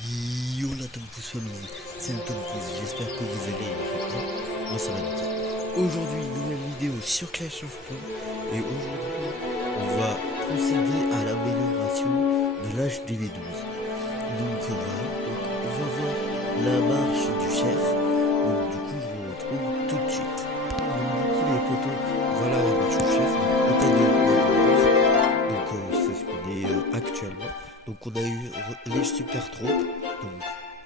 Yo la Tom Pouce Family, c'est le Tom Pouce, j'espère que vous allez bien. Moi ça va nickel. Aujourd'hui, nouvelle vidéo sur Clash of Clans. Et aujourd'hui, on va procéder à l'amélioration de l'HDV12. Donc voilà, on va voir la marche du chef. Donc du coup, je vous retrouve tout de suite. Donc du coup, les potos, voilà la marche du chef. Donc hôtel de 12. Donc c'est ce qu'on est actuellement. Donc on a eu les super troupes. Donc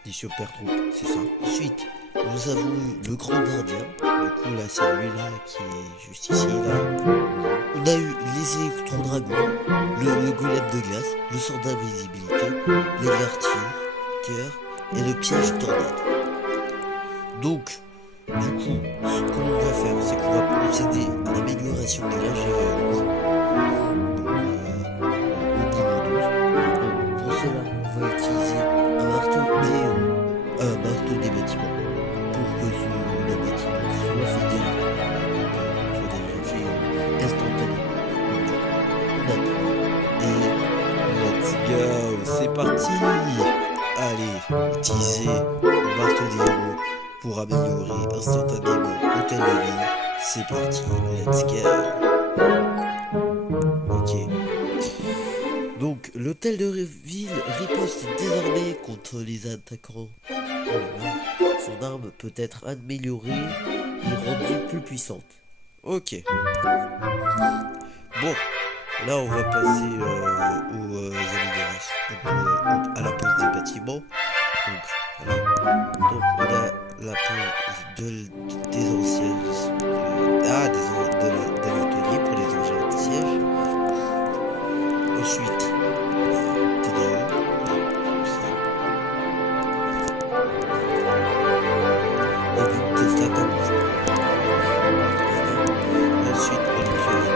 les super troupes, c'est ça. Ensuite, nous avons eu le grand gardien. Du coup là c'est lui-là qui est juste ici là. On a eu les électro-dragons, le golem de glace, le sort d'invisibilité, les cœur et le piège tornade. Donc, du coup, ce que l'on va faire, c'est qu'on va procéder à l'amélioration de l'AGV11. Au niveau 12. Donc, pour cela, on va utiliser un marteau des bâtiments pour que le bâtiment soit fait directement, soit déjà fait instantanément. Donc, on appuie et let's go, c'est parti. Allez, utiliser le marteau des héros pour améliorer instantanément hôtel de ville. C'est parti, let's go. Ok. Donc, l'hôtel de ville riposte désormais contre les attaquants. Son arme peut être améliorée et rendue plus puissante. Ok. Bon, là on va passer aux améliorations. Donc, à la pose des bâtiments. Donc, voilà. Donc, on a la pose des anciens. De l'atelier pour les engins de siège. Ensuite, TDE, comme ça. Et du Tesla comme ça. Voilà. Ensuite, on utilise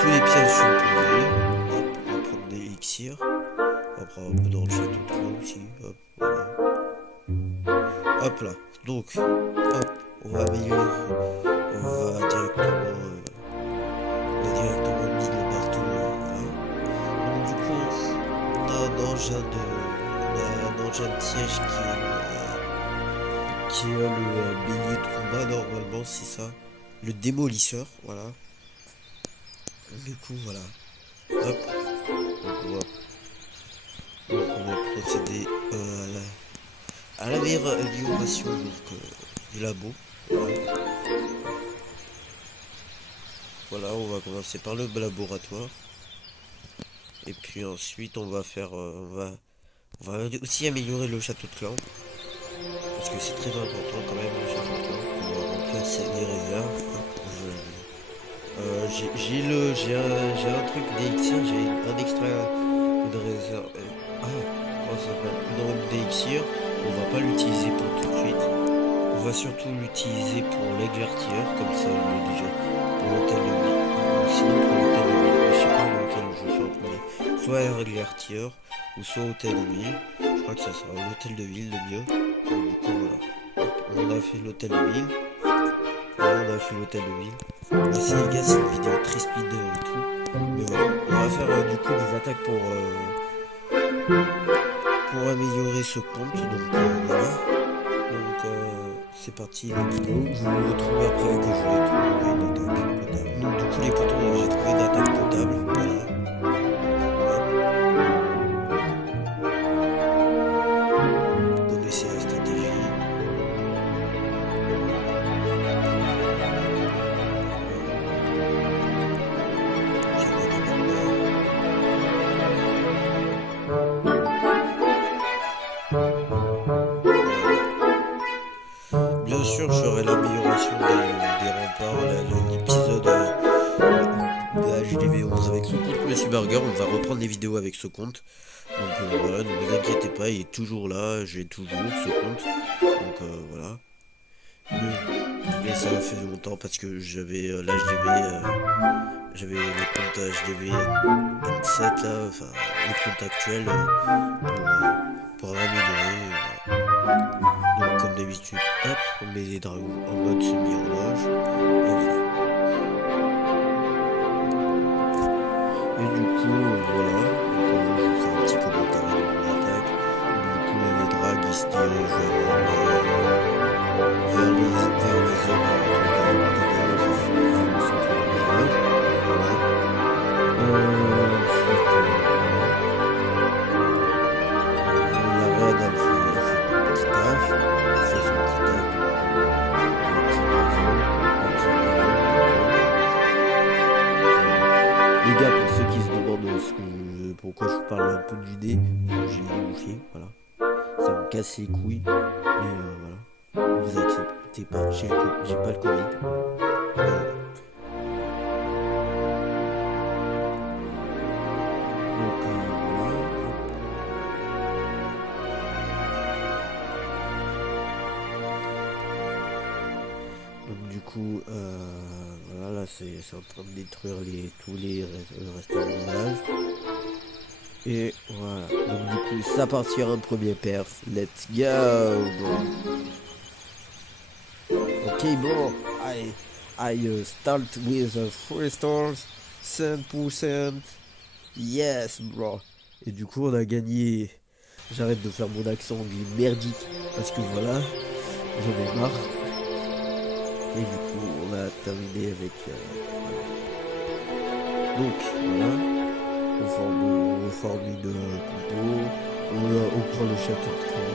tous les pièges sont posés. Hop, on va prendre des élixirs. On va prendre un peu dans le château de clan aussi. Hop, voilà. Hop là. Donc, hop, on va améliorer. On va directement mis le marteau. Voilà. Donc du coup, on a un engin de siège qui est le milieu de combat normalement, c'est ça. Le démolisseur, voilà. Du coup, voilà. Hop. Donc on va procéder à la meilleure amélioration du labo. Voilà. Voilà, on va commencer par le laboratoire. Et puis ensuite on va faire on va aussi améliorer le château de clan. Parce que c'est très important quand même le château de clan. On va remplacer les réserves. J'ai un truc d'élixir, j'ai un extra de réserve. Comment ça s'appelle? Une robe d'élixir. On va pas l'utiliser pour tout de suite. On va surtout l'utiliser pour l'éclaircir, comme ça il est déjà pour l'hôtel de ville. Sinon pour l'hôtel de ville, mais je sais pas lequel je fais en premier. Soit l'éclaircir ou soit hôtel de ville. Je crois que ça sera l'hôtel de ville le mieux. Donc, du coup voilà. Hop, on a fait l'hôtel de ville. Voilà, on a fait l'hôtel de ville. Je sais les gars, c'est une vidéo très speed et tout. Mais voilà, on va faire du coup des attaques pour améliorer ce compte. Donc voilà. Donc c'est parti, let's go. Je vous retrouve après que j'aurai trouvé une attaque potable. Donc du coup les potos, j'ai trouvé une attaque potable. Voilà. Hop. Connaissez la stratégie. Bien sûr, j'aurai l'amélioration des remparts, l'épisode de HDV11 avec ce compte Messi Burger. On va reprendre les vidéos avec ce compte. Donc voilà, ne vous inquiétez pas, il est toujours là, j'ai toujours ce compte. Donc voilà. Mais ça fait longtemps parce que j'avais l'HDV, j'avais le compte HDV NC recette là, enfin le compte actuel pour améliorer. Donc comme d'habitude, hop, on met les dragons en mode semi-horloge. Et voilà. Et du coup, voilà. Donc, je vous fais un petit commentaire de l'attaque. Du coup, là, les drags ils se dirigent vers la zone de centre de village. Voilà. La reine elle fait un petit taf. Elle fait son petit taf. Les gars, pour ceux qui se demandent pourquoi je vous parle un peu du nez, j'ai le nez bouffé, voilà. Ça me casse les couilles, mais voilà. Ne vous acceptez pas, j'ai pas le Covid. Voilà. Donc voilà. Donc du coup, voilà, là c'est en train de détruire tous les restaurants de village. Et voilà, donc du coup ça part sur un premier perf. Let's go bro. Ok bro, I start with 3 stars, 100%. Yes bro. Et du coup on a gagné. J'arrête de faire mon accent anglais merdique parce que voilà, j'en ai marre. Et du coup on a terminé avec voilà. Donc voilà, on forme une compo, on prend le château de Cran.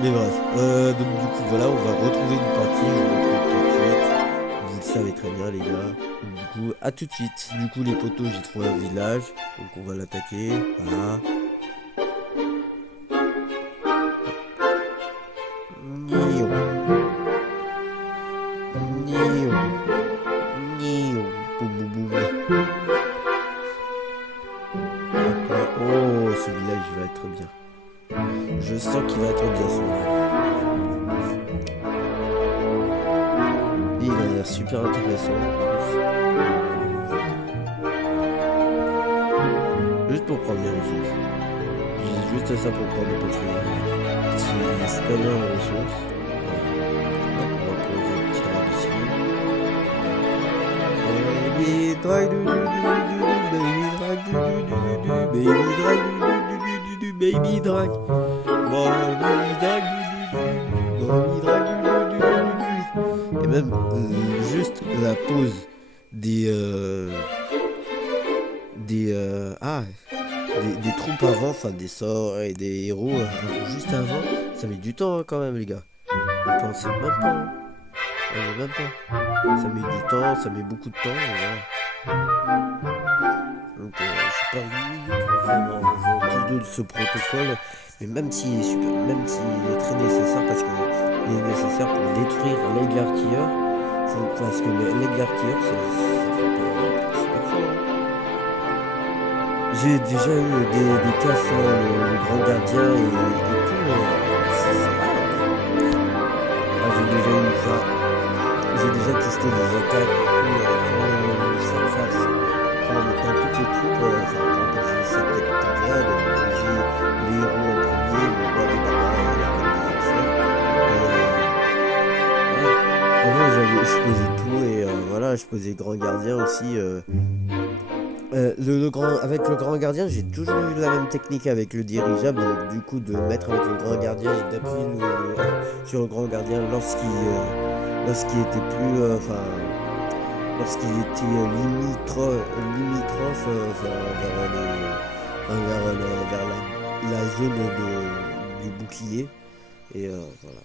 Mais bref, donc du coup voilà, on va retrouver une partie, je vous retrouve tout de suite. Vous le savez très bien les gars. Donc du coup, à tout de suite. Du coup les poteaux, j'ai trouvé un village, donc on va l'attaquer, voilà. Oh, ce village il va être bien. Je sens qu'il va être bien ce village. Et il a l'air super intéressant en plus. Juste pour prendre les ressources. J'ai juste ça pour prendre les ressources. C'est super bien les ressources. On va poser un petit drap ici. Baby drag baby drag. Et même juste la pause des troupes avant, enfin des sorts et des héros juste avant, ça met du temps hein, quand même les gars. Vous pensez même pas hein. Même pas. Ça met du temps, ça met beaucoup de temps. Voilà. Donc je suis pas venu de ce protocole, mais même s'il est très nécessaire parce qu'il est nécessaire pour détruire l'aigle artilleur, parce que l'aigle artilleur ça fait pas super fort. J'ai déjà eu des casses, le grand gardien et tout, c'est rare. J'ai déjà testé des attaques et tout, sans face. En mettant toutes les troupes, quand j'ai cette technique-là, de poser les héros en premier, le roi des barbares et la reine des enfers. Et voilà. Avant, je posais tout et voilà, je posais grand gardien aussi. Avec le grand gardien, j'ai toujours eu la même technique avec le dirigeable, donc du coup de mettre avec le grand gardien et d'appuyer sur le grand gardien lorsqu'il était plus, lorsqu'il était limitrophe vers la zone du bouclier. Et voilà.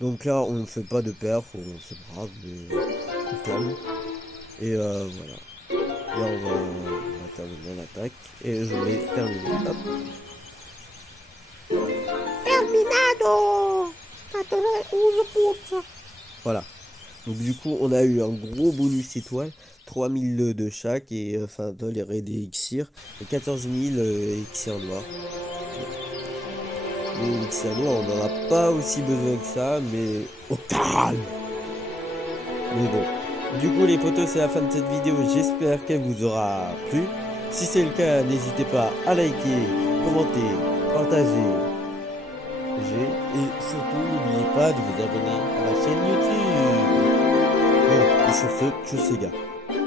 Donc là, on ne fait pas de perf, on se brave, mais on calme. Et voilà. Là, on va terminer l'attaque. Et je vais terminer. Hop. Terminado! Voilà. Donc du coup, on a eu un gros bonus étoile. 3000 de chaque et enfin les raies des elixirs. Et 14 000 elixirs noirs. Les elixirs noirs, on n'en a pas aussi besoin que ça, mais au calme. Mais bon. Du coup les potos, c'est la fin de cette vidéo, j'espère qu'elle vous aura plu. Si c'est le cas, n'hésitez pas à liker, commenter, partager. Et surtout, n'oubliez pas de vous abonner à la chaîne YouTube. Bon, et sur ce, tchuss les gars.